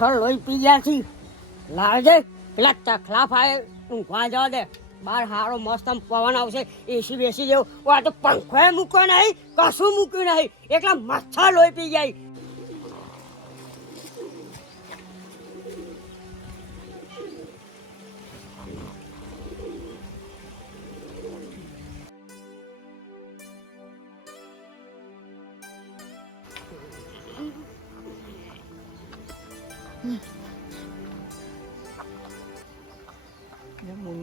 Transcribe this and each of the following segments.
મચ્છર લોહી પી ગયા છી લાવજે પેલા ચખલા ફાય ઊંઘવા જવા દે. બાર હારો મસ્ત આમ પવન આવશે એસી બેસી જેવું. આ તો પંખોએ મૂક્યો નહીં, કશું મૂક્યું નહીં. એટલા મચ્છર લોહી પી જાય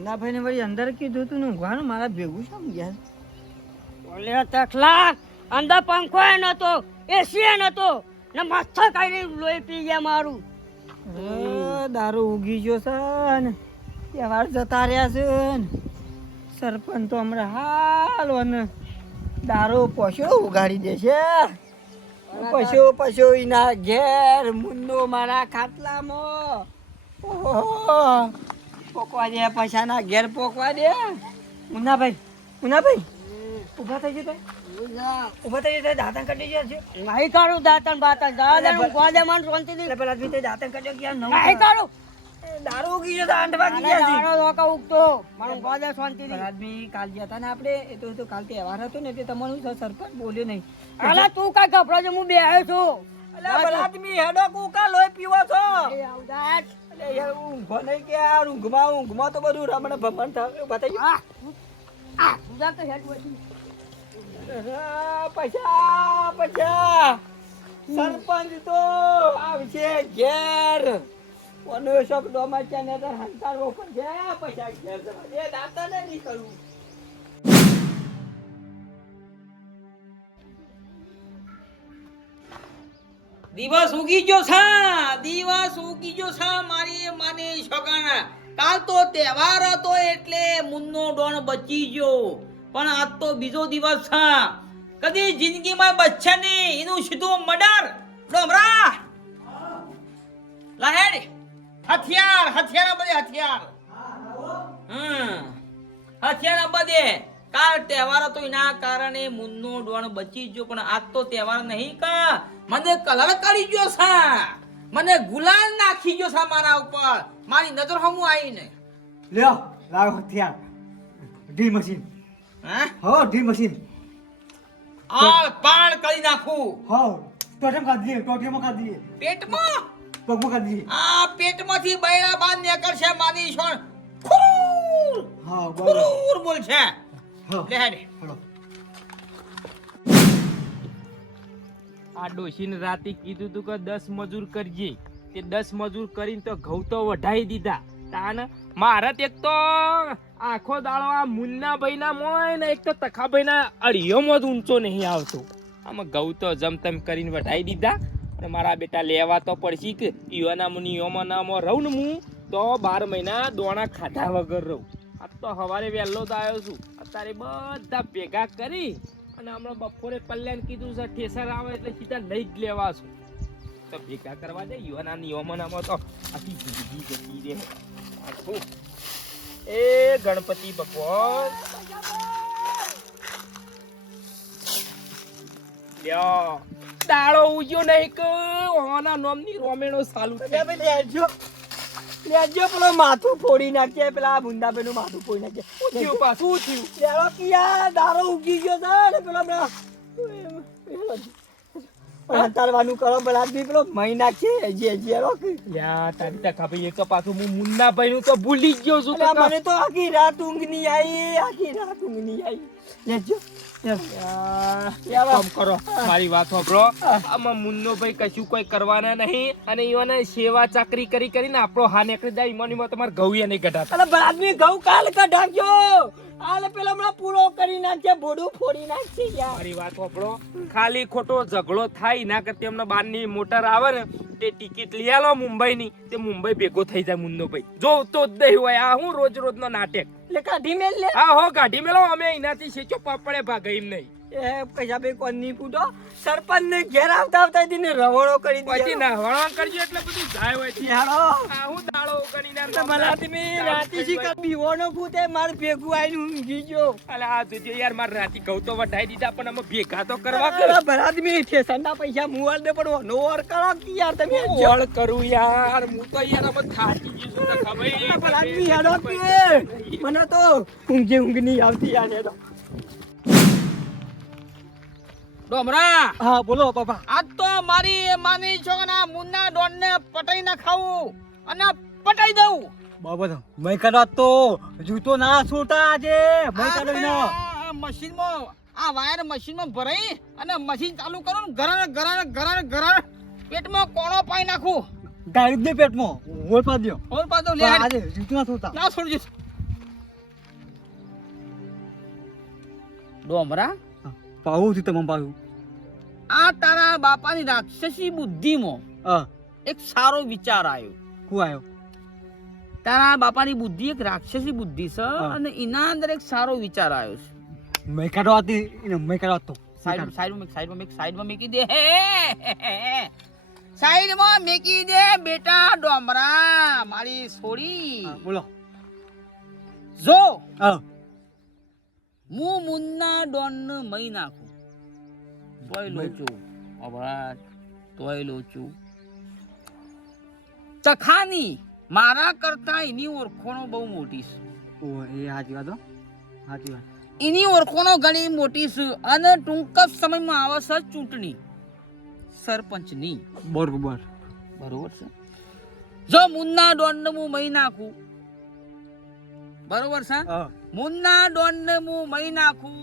મુન્નાભાઈ ને વળી અંદર કીધું તું ને ઊંઘવાનું મારા ભેગું છે યાર બોલે તકલા અંદર પંખો એ નતો એસી એ નતો ને મચ્છર કાઢી લોહી પી ગયા મારું. દારૂ ઉગી ગયો છે ને તહેવાર જતા રહ્યા છે ને. સરપંચ તો હમણાં હાલ અને દારૂ પશો ઉગાડી દેશે પશુ પશુ એના ઘેર મુન્નો મારા ખાટલામાં. ઓહો પોકવા દે પૈસાના ઘેર પોકવા દે. મુન્નાભાઈ મુન્નાભાઈ ઊભા થઈ જતા ઊભા થઈ જતો દાંતણ કાઢી ગયા છે નહીં કાઢું દાંતણ બાતણ. જવા દે ઊંઘવા દે મને શાંતિથી. પેલા આદમી તે દાંતણ કાઢ્યો ગયા નહીં કાઢું. દારૂ ઉગી ગયો તો વાગી ગયા છે. દાડો ધોકા ઉગતો. મને ઊંઘવા દે આદમી કાલ ગયા હતા ને આપણે એ તો તો કાલ તહેવાર હતો ને તમારું સરપંચ બોલ્યો નહીં. અલા તું કઈ ગભરાજો હું બેહ્યો છું. આદમી હેડો કુકા લોહી પીવો છો. ઊંઘો નહીં કે ઊંઘમાં ઊંઘમાં તો બધું રમણ ભમણ થાય. બતાવી આ, આ. પૈસા પૈસા. સરપંચ તો આવશે ઘેર. કોનો શબ્દોમાં ડોમા છે ને તો હંતાડવો પડશે પૈસા ઘેર જવા. દે દાતા ને નહીં કરવું દિવસ ઉગી ગયો સા દિવસ ઉગી ગયો છે મારી માની છોકરા કાલ તો તહેવાર હતો એટલે મુન્નો ડોણ બચી ગયો. પણ આજ તો બીજો દિવસ છે. કદી જિંદગીમાં બચ્ચા નહીં, એનું સીધું મર્ડર. ડોમરા! લહેડ હથિયાર હથિયાર બધે હથિયાર. હમ, હથિયાર બધે. કાલ તહેવાર હતો એના કારણે મુન્નો ડોણ બચી ગયો પણ આજ તો તહેવાર નહીં કા. મને કલર કરી ગયો સા મને ગુલાલ નાખી ગયો સા મારા ઉપર. મારી નજર હમું આવીને લ્યો લાવ હથિયાર. D machine. હા? હો ડી મશીન. આ પાણ કરી નાખું. હો ટોટેમ કાઢી દઈએ ટોટેમ કાઢી દઈએ. પેટમાં? પગમાં કાઢ આ પેટમાંથી બૈરા બાંધ નીકળશે માની શોણ. ખુરૂર. હા બરાબર ખુરૂર બોલ છે લે હેડ. આ ડોશીને રાતે કીધું તું કે દસ મજૂર કરજે. તે દસ મજૂર કરીને તો ઘઉં તો વઢાઈ દીધા. તાન મારે એક તો આખો દાડો આ મુન્ના ભાઈના મોય ને એક તો તખા ભાઈના અડિયોમાં જ ઊંચો નહીં આવતો. આમાં ઘઉં તો જમતમ કરીને વઢાઈ દીધા. અને મારા બેટા લેવા તો પડશે કે ઈવાના મુની યોમાં રહું ને હું તો બાર મહિના દોણા ખાધા વગર રહું. આ તો સવારે વહેલો તો આવ્યો છું. અત્યારે બધા ભેગા કરી અને હમણાં બપોરે કલ્યાણ કીધું છે ઠેસર આવે એટલે સીધા લઈ જ લેવા છું. તો ભેગા કરવા દે યુવાના નિયમનામાં તો આખી જિંદગી જતી રહે. એ ગણપતિ ભગવાન. લ્યો. દાડો ઉજ્યો નહીં કે ઓના નોમની રોમેણો ચાલુ થઈ. ભાઈ લેજો લેજો પેલો માથું ફોડી નાખે પેલા મુંડા પેલું માથું ફોડી નાખે શું થયું પાછું શું થયું? લેલો કિયા દારો ઉગી ગયો છે ને પેલો પેલો કરો પેલા પેલો મહી નાખે જે જે રો લ્યા તારી ભાઈ તો પાછું હું મુન્ના ભાઈ નું તો ભૂલી ગયો છું મને તો આખી રાત ઊંઘ નહીં આવી આખી રાત ઊંઘ નહીં આવી. લેજો. કામ કરો. મારી વાત સાંભળો. આમાં મુન્નો ભાઈ કશું કોઈ કરવાના નહીં અને ઈવાને સેવા ચાકરી કરી કરીને આપણો હા નીકળી જાય. ઈમાનીમાં તમારે ઘઉં નહીં કઢાતા. અલે આદમી ઘઉં કાલ કઢાવ્યો આલે પેલો હમણાં પૂરો કરી નાખે ભોડું ફોડી નાખશે યાર. મારી વાત સાંભળો. ખાલી ખોટો ઝઘડો થાય ના કરતી બાર બારની મોટર આવે ને તે ટિકિટ લઈ આલો મુંબઈની. તે મુંબઈ ભેગો થઈ જાય મુન્નો ભાઈ જો તો જ નહીં હોય. આ હું રોજ રોજ નો નાટક. એટલે કાઢી મેલ લે. હા, હો કાઢી મેલો. અમે એનાથી સેચો પાપડે ભાગે એમ નહીં. એ પૈસા ભાઈ કોણ નહીં ફૂટો સરપંચ ને ઘેર આવતા આવતા તેને રવડો કરી પછી દીધો નહવાણ કરજો એટલે બધું જાય હોય છે. યારો હું. દાડો કરીને આમ તમારા આદમી રાતી શી કર બીવાનો ફૂટે માર ભેગું આવીને ઊંઘી ગયો. અલે આ જોજે યાર માર રાતી ઘઉં તો વઢાઈ દીધા પણ અમે ભેગા તો કરવા કર ભલા આદમી ઠેસનના પૈસા મુવાલ દે પણ ઓનો ઓર કરો કે યાર તમે ઓળ કરું યાર હું તો યાર અમે થાકી ગયો છું તો ખબર મને તો ઊંઘે ઊંઘ નહીં આવતી યાર હેડો. ડોમરા! હા બોલો બાપા. આજ તો મારી માની છોકરા મુન્ના ડોન ને પટાઈ ના ખાવું અને પટાઈ દઉં. બાબા મેં કરો તો જૂતો ના છૂટા આજે. મેં કરો નો આ મશીનમાં આ વાયર મશીનમાં ભરાઈ અને મશીન ચાલુ કરો ને ગરર ગરર ગરર ગરર પેટમાં કોળો પાઈ નાખું. ગાડી દે પેટમાં. ઓર પા દયો. ઓર પાછો લે. આજે જૂતો ના છૂટા ના છોડજો. ડોમરા પાવું છું તમે પાવું આ તારા બાપાની રાક્ષસી બુદ્ધિમાં એક સારો વિચાર આવ્યો. કુ આવ્યો? તારા બાપાની બુદ્ધિ એક રાક્ષસી બુદ્ધિ છે અને એના અંદર એક સારો વિચાર આવ્યો છે. મેં કાઢો હતી એને મેં કાઢો તો. સાઈડ સાઈડમાં મેક સાઈડમાં મેક સાઈડમાં મેકી દે હે સાઈડમાં મેકી દે બેટા ડોમરા મારી છોડી. બોલો. જો હા. હું મુન્ના ડોન મહી નાખું. તોય લોચું. અભરાટ તોય લોચું. ચખાની. મારા કરતા એની ઓળખોણો બહુ મોટી છે. ઓ એ સાચી વાત સાચી વાત. એની ઓળખોણો ઘણી મોટી છે અને ટૂંક જ સમયમાં આવે છે ચૂંટણી. સરપંચની. બરોબર. બરોબર છે. જો મુન્ના ડોન હું મહી નાખું. બરોબર છે? હા. મુન્ના ડોન ને હું મહી નાખું.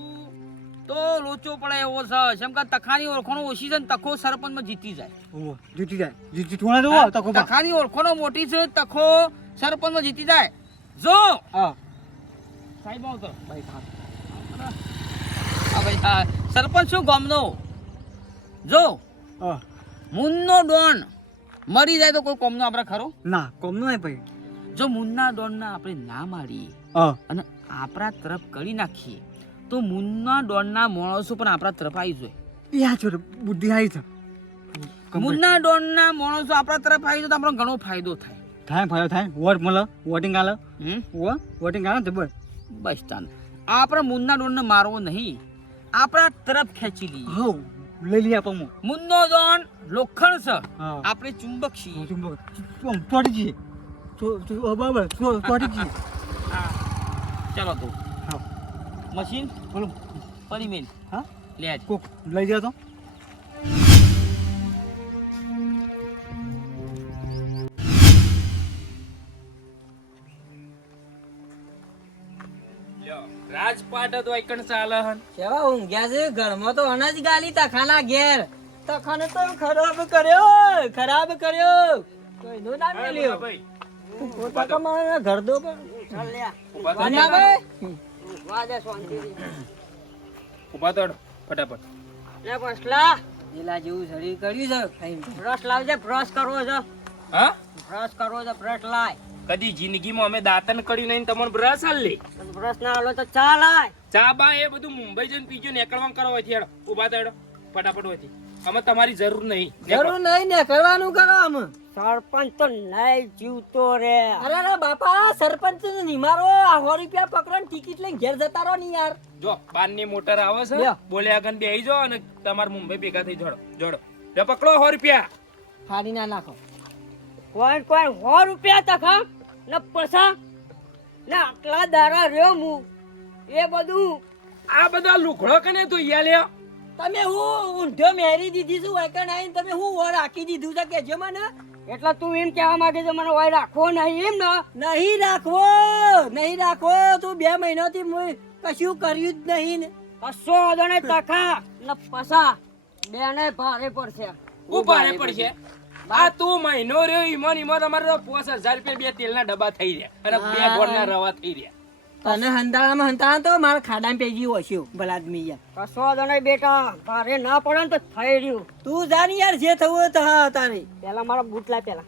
તો લોચો પડે એવો છે. જેમ કે તખાની ઓળખોણો ઓછી છે ને તખો સરપંચમાં જીતી જાય. ઓ જીતી જાય. જીતી થોડા દો તખો તખાની ઓળખોણો મોટી છે તખો સરપંચમાં જીતી જાય. જો! હા. સાહેબ આવતો ભાઈ ભાઈ હા. સરપંચ શું ગામનો? જો! હા. મુન્નો ડોન મરી જાય તો કોઈ કોમનો આપણે ખરો? ના કોમનો નહીં ભાઈ. જો મુન્ના ડોનના આપણે ના મારીએ હા. અને આપણા તરફ કરી નાખીએ. તો મૂનના ડોનના માણસો પણ આપણા તરફ આવી જાય એ આ છોડ બુદ્ધિ આવી છે. મૂનના ડોનના માણસો આપણા તરફ આવી જાય તો આપણને ઘણો ફાયદો થાય. થાય ફાયદો થાય. વોટ મળે? વોટિંગ આલે હમ? વોટિંગ આલે જબર બસ ચાલ. આપણે મૂનના ડોનને મારવો નહીં. આપણા તરફ ખેંચી લઈએ. હો લઈ લઈએ આપો મુન્નો ડોન લોખંડ છે. આપણે ચુંબક છીએ. ચોટી જઈએ બરાબર. ચોટી જઈએ ચાલો તો. હા. મશીન બોલો. પરી મેલ. હા? લે આજ. કોક લઈ જાઓ તો. રાજપાટ તો એકણ ચાલે કેવા ઊંઘ્યા છે? ઘરમાં તો અનાજ ગાલી તખાના ઘેર. તખાને તો ખરાબ કર્યો. ખરાબ કર્યો. કોઈનો ના મેલ્યો ભાઈ. પોતા ઘર દો પણ. ઊભા ના ફટાફટ. લે બસલા જેવું શરીર કર્યું છે બ્રશ લાવજે બ્રશ કરવો છે. હા? બ્રશ કરવો છે બ્રશ લાય. કદી જિંદગીમાં અમે દાંતન કરી નહીં તમને બ્રશ હાલી લે બ્રશ ના હાલો તો ચા લાય. ચા બા એ બધું મુંબઈ જઈને પીજો નીકળવા કરો હોય ઊભા તો ફટાફટ હોય અમે તમારી જરૂર નહીં. જરૂર નહીં ને કરવાનું કરો આમ. સરપંચ તો નહીં જીવતો રે. અરે અરે બાપા સરપંચ નિમારો આ સો રૂપિયા પકડો ને ટિકિટ લઈને ઘેર જતા રહો ને યાર. જો બારની મોટર આવે છે. બોલ્યા બોલે આગળ બે જાઓ અને તમારે મુંબઈ ભેગા થઈ જોડો જોડો. લે પકડો સો રૂપિયા. ફાડી ના નાખો. કોઈ કોઈ સો રૂપિયા તખા ને પૈસા ને આટલા દારા રહ્યો હું. એ બધું. આ બધા લુખડો કને તું યા લ્યો? તમે હું ઊંધો મેરી દીધી છું વાયકણ આવીને તમે હું ઓર રાખી દીધું છે? કે જે મને. એટલે તું એમ કહેવા માંગે છે મને વાય રાખવો નહીં એમ ને? નહીં રાખવો નહીં રાખવો તું બે મહિનાથી મું કશું કર્યું જ નહીં ને. કશો વાંધો નહીં તખા ને પસા બેને ભારે પડશે. હું ભારે પડશે. આ તું મહિનો રહ્યો ઈમન ઈમન તમારે તો પાંચ હજાર રૂપિયા બે તેલના ડબ્બા થઈ રહ્યા. અને બે. ગોળના રવા થઈ રહ્યા. તને હંતાળામાં હંતાળા તો મારા ખાડામાં પેજી હસ્યું ભલા આદમી યાર કશો દણે બેટા ભારે ના પડે ને તો થઈ રહ્યું. તું જાણી યાર જે થવું તો હા તારે. પેલા મારા બૂટ લાય પેલા.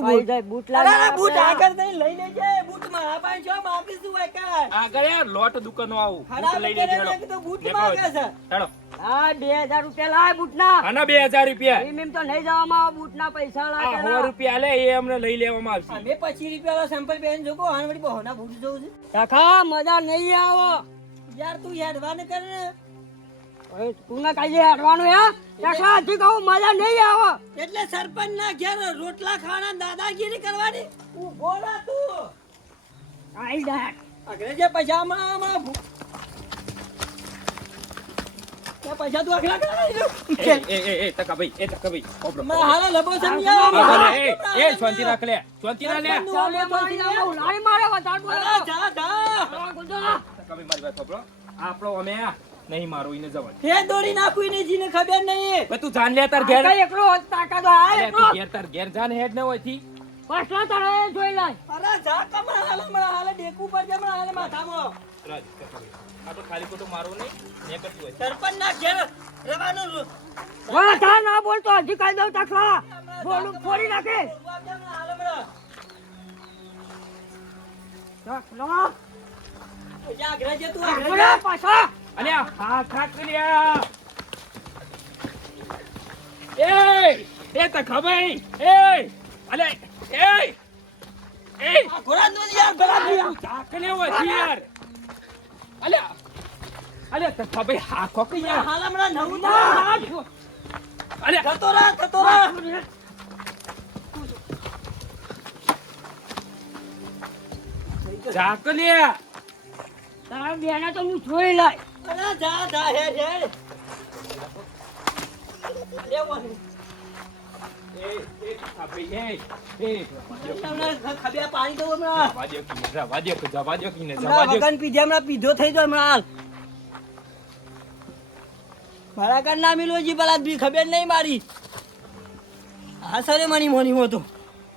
બૂટ જાય અરે, બૂટ આગળ થઈને લઈ લેજે બૂટ મારા પાસે છે, માપી શું હોય કાંઈ? આગળ યાર લોટ દુકાનો આવું બૂટ લઈ કરે હેડો. કીધું બૂટ નીકળો. છે. હેડો. આ બે હજાર રૂપિયા લાય બૂટના આના બે હજાર રૂપિયા તો નહીં જવામાં આવે પૈસા રૂપિયા લે એ અમને લઈ લેવામાં આવશે અમે રૂપિયા રૂપિયાનો સેમ્પલ પેન જોકો, હાનવડી બહોના બૂટ જોઉં છું. ટકા મજા નહીં આવો યાર તું યાર ને કર તું ના કહીએ હટવાનું હે ટકા હજી કહું મજા નહીં આવો એટલે સરપંચ ના ઘેર રોટલા ખાવાના દાદાગીરી કરવાની તું બોલા તું આઈ દેખ આગળ જે પૈસા હમણાં હમણાં ભૂ- ત્યાં પૈસા તું આગળ કરાવી એ એ એ એ ભાઈ એ ટકા ભાઈ ઓપડો. મારા લબો ભલે, એ એ શાંતિ રાખ લે શાંતિ ના લે ચાલે લબો મારી સમજાવો. મારે વધારે બોલો. જા, જા. ગુંજો. ભાઈ મારી વાત સાંભળો આપણો અમે નહીં મારું એને જવા હે દોડી નાખું એને જીને ખબર નહીં. હવે તું જાન લે તાર ઘેર. કઈ એકલો હોત તાકાત હોય, આ એકલો. ઘેર તાર ઘેર જાન હેડ ન હોયથી પછલા તારે જોઈ લાય અરે જા કમળા હાલે હમણાં હાલે ડેકુ પર જે હમણાં હાલે માથામાં. રાજ, આ તો ખાલી ખોટું મારું નહીં ને કરતું હોય. સરપંચ ના ઘેર રવાનું વાહ, તા ના બોલતો હજી કાઈ દઉં તાખલા. બોલું ફોડી નાખે. તાખલા. હમણાં તકલા, જા આગળ જે તું આગળ પાછા. અલ્યા હા ખા કર્યા એ એ તો ભાઈ એ અલે એ એ ઘોડા નું યાર ઘોડા નું. ચાકલે વધી યાર. અલ્યા અલ્યા ટકા ભાઈ હા કોક યાર. હાલ હમણાં નવું ના. અલ્યા થતો રહે થતો રહે. ચાકલ્યા તારા બેના તો હું જોઈ લાય અરે જા જા હે હે. લેવાનું. મારા કાન ના મિલો જી પેલા બી ખબર નહીં મારી. હા સરે મની મોની મો તો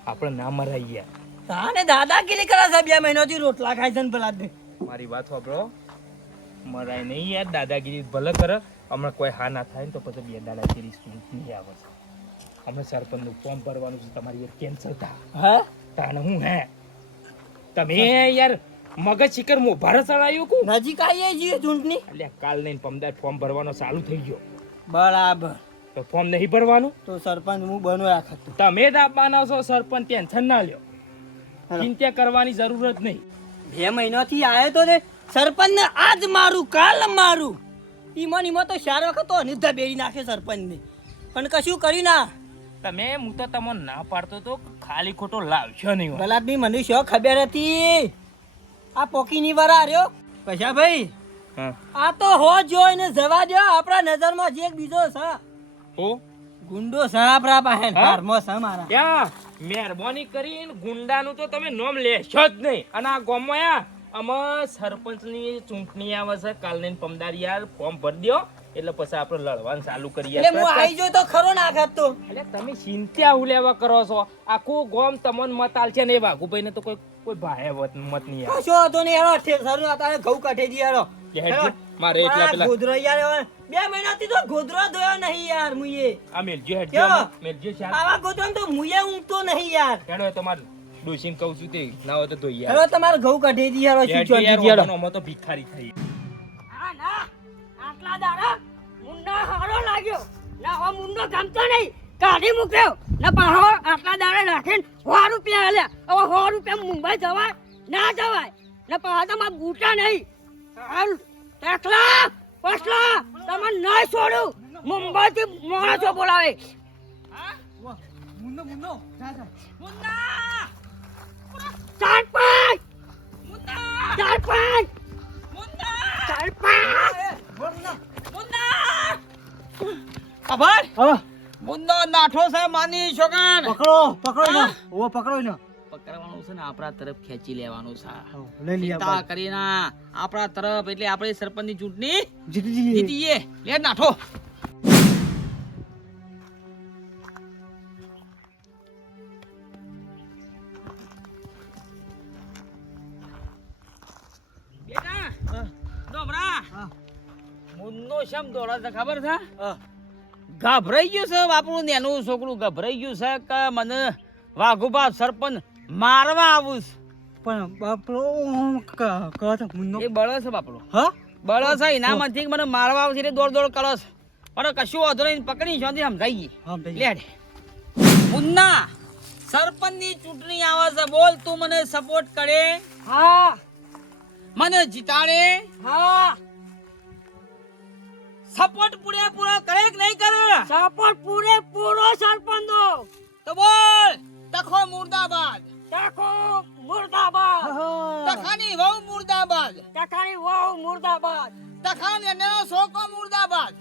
આપણે ના મરાઈ ગયા. તાને કેટલી કરે છે બે મહિનાથી રોટલા ખાય છે ને પેલા મારી વાત સાંભળો. મરાય નહીં યાર દાદાગીરી ભલે કરે હમણાં કોઈ હા ના થાય ને તો પછી બે દાદાગીરી નહીં આવે. હમણાં સરપંચનું ફોર્મ ભરવાનું છે તમારી યાર કેન્સલ થા. હા? તાને હું હે? તમે યાર મગજ શિખર મો ભારત ચડાયું કુ? નજીક આવીએ છીએ ચૂંટણી. એટલે કાલ નહીં પમદાર ફોર્મ ભરવાનો ચાલુ થઈ ગયો. બરાબર. તો ફોર્મ નહીં ભરવાનું? તો સરપંચ હું બનો રાખતો. તમે જ આપવાના છો સરપંચ ટેન્શન ના લ્યો. ચિંતા કરવાની જરૂર જ નહીં. બે મહિનાથી આવ્યો તો ને સરપંચ ને આજ મારું કાલ મારું. ઈમાં ઈમાં તો ચાર વખત તો અનિદ્રા બેરી નાખે સરપંચ ને પણ કશું કર્યું ના. તમે હું તો તમને ના પાડતો તો ખાલી ખોટો લાવશો નહીં. બી મને શો ખબર હતી? આ પોકી ની વાર રહ્યો. પૈસા ભાઈ આ તો હો જોઈને જવા દો આપણા નજરમાં જે એક બીજો છે. હો? ગુંડો છે આપણા પાસે? છે મારા. મહેરબાની કરીને ગુંડાનું તો તમે નામ લેશો જ નહીં. અને આ ગામમાં આમાં સરપંચની ચૂંટણી આવે છે કાલને પમદાર યાર ફોર્મ ભરી દો એટલે પછી આપણે લડવાનું ચાલુ કરીએ. એટલે હું આવી જો તો ખરો ના ખાતો એટલે તમે ચિંતા ઉલેવા કરો છો? આખું ગોમ તમને મત આલશે ને એ વાઘુભાઈ ને તો કોઈ કોઈ ભાઈ મત મત નહીં આવે. શું હતો ને ઠેર સરું અત્યારે ઘઉં કાઢે દી હેરો મારે એટલા પેલા ગોધરો યાર બે બે મહિનાથી તો ગોધરો ધોયો નહીં યાર મુએ આ મેલજી હેડ મેલજી આવા ગોધરો તો મુએ ઊંઘતો નહીં યાર. હેડો તમારે ડોશીને કહું છું તે ના હોય તો ધોઈ યાર હવે તમારે ઘઉં કાઢી દી યાર શું છો યાર, ઓમાનો તો ભિખારી થઈ. ના ના આટલા દાડા મુંડા હારો લાગ્યો. ના હો મુંડો ગમતો નહીં. કાઢી મૂક્યો. ના પાહો આટલા દાડા રાખીને સો રૂપિયા આલ્યા. હવે સો રૂપિયા મુંબઈ જવાય? ના જવાય. ને પાછા તમારા બૂટા નહીં. હાલ ટેકલા પછલા તમે નહીં છોડું મુંબઈ થી માણસો બોલાવે. ખબર મુન્નો! નાઠો છે માની છોકરાન. પકડો પકડો ને ઓ પકડો ને પકડવાનું છે ને આપણા તરફ ખેંચી લેવાનું છે. લઈ કરીને. આપણા તરફ એટલે આપણે સરપંચની ચૂંટણી જીતી જઈએ લે નાઠો. દોડે છે ખબર છે? ગભરાઈ ગયું છે બાપડું નેનું છોકરું ગભરાઈ ગયું છે કે મને વાઘુબા સરપંચ મારવા આવું છે? પણ બાપરો એ બળો છે બાપડો હા? બળો છે ઇનામથી મને મારવા આવશે એટલે દોડ દોડ કરો છે. પણ કશું વાંધો નહીં પકડી શાંતિ સમજાઈ ગઈ. લેડ મુન્ના સરપંચની ચૂંટણી આવે છે બોલ તું મને સપોર્ટ કરે. હા. મને જીતાડે. હા. સપોર્ટ પૂરેપૂરો કરે કે નહીં કરે સપોર્ટ પૂરેપૂરો સરપંચ નો તો બોલ તખો મુર્દાબાદ તખો મુર્દાબાદ તખાની વહુ મુર્દાબાદ તખાની વહુ મુર્દાબાદ તખાને અને સોકો મુર્દાબાદ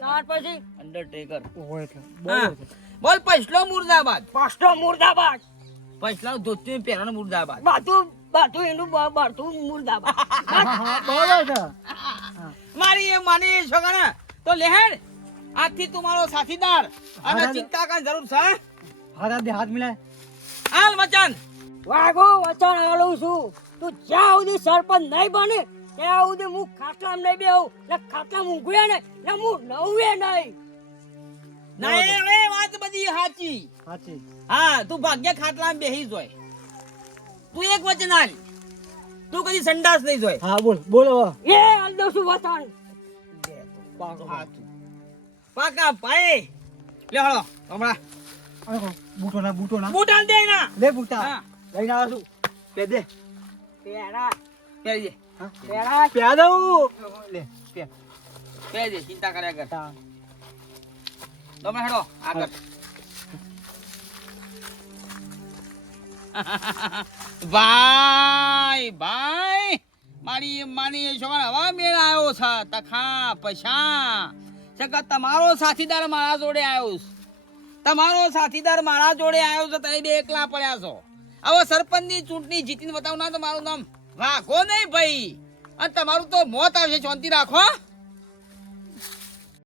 ના ના. બોલ પૈસલો મુર્દાબાદ પાસ્ટો મુર્દાબાદ પૈસલા ધોતી પહેરવાનો મુર્દાબાદ. બાતું બાતું એનું બ- બધું મુર્દાબાદ. બરોબર છે. મારી એ માની છોકરા તો લેહેડ આજથી તું મારો સાથીદાર. અને ચિંતા કાંઈ જરૂર છે હાથ દે હાથ મિલાય. હાલ મચાન. વાઘો વચન આલું છું. તું જ્યાં સુધી સરપંચ નહીં બને ત્યાં સુધી હું ખાટલામાં નહીં બેહું. ને ખાટલામાં ઊંઘુએ ને ને હું નવે નહીં. ના એ એ વાત બધી સાચી. સાચી. હા તું ભાગ્ય ખાટલામાં બેહી જોય. તું એક વચન હાલ તું કદી સંડાસ નહીં જોય. હા બોલ બોલો. એ આલ દઉં છું વચન પાકા ભાઈ. લે હળો હમણાં. બૂટો ના બૂટો ના. બૂટા હાલ દે ના લે બૂટા. હા. લઈને આવું છું. પે દે. પેરા. પેરી દે પેરા. પેરા દઉં. લે પે. દે ચિંતા કર્યા કર. તા તમે હેડો, આગળ. ભાઈ ભાઈ, મારી માની છોકરા હવા મેળ આવ્યો છે, તખા પછા. સગા તમારો સાથીદાર મારા જોડે આવ્યો તમારો સાથીદાર મારા જોડે આવ્યો છે તમે બે એકલા પડ્યા છો. હવે સરપંચની ચૂંટણી જીતીને બતાવના તો મારું નામ રાખો નહીં, ભાઈ. અને તમારું તો મોત આવશે, શાંતિ રાખો